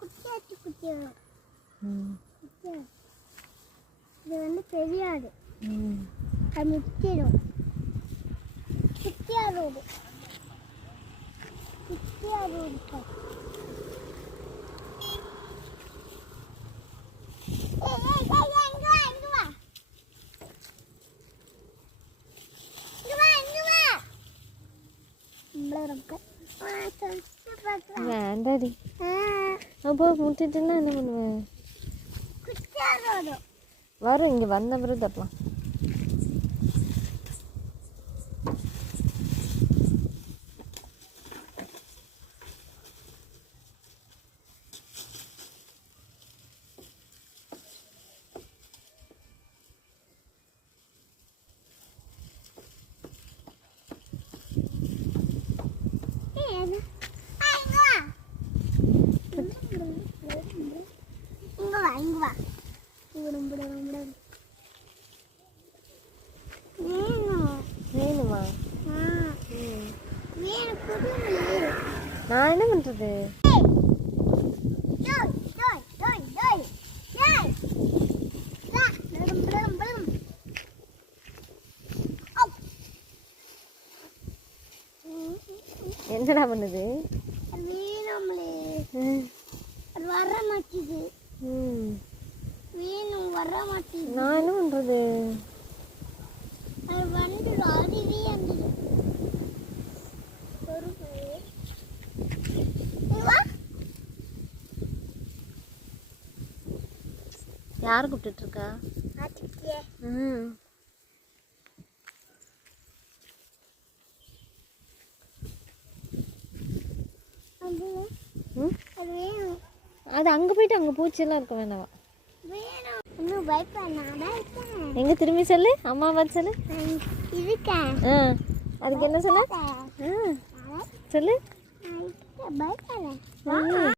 குட்டியாச்சு குட்டியா. இது வந்து பெரியாடு. அது முக்கியம். குட்டியாடு குட்டியாடு வேண்டாடி. அப்போ முட்டிட்டுன்னா என்ன பண்ணுவேன்? வரும், இங்கே வந்த பிறகு தப்பலாம். வேணுமா? நான் என்ன பண்றது? என்னடா பண்ணுது? வர மாட்டேங்குது. வேணும் வர மாட்டேங்குது. நான் என்ன பண்றது? அது வந்து அருவி வந்தது. யார் கூப்பிட்டு இருக்கா? அது அங்க போயிட்டு அங்க பூச்சியெல்லாம் இருக்க வேண்டாம். எங்க திரும்பி சொல்லு, அம்மா பார்த்து சொல்லு. அதுக்கு என்ன சொல்ல சொல்லு.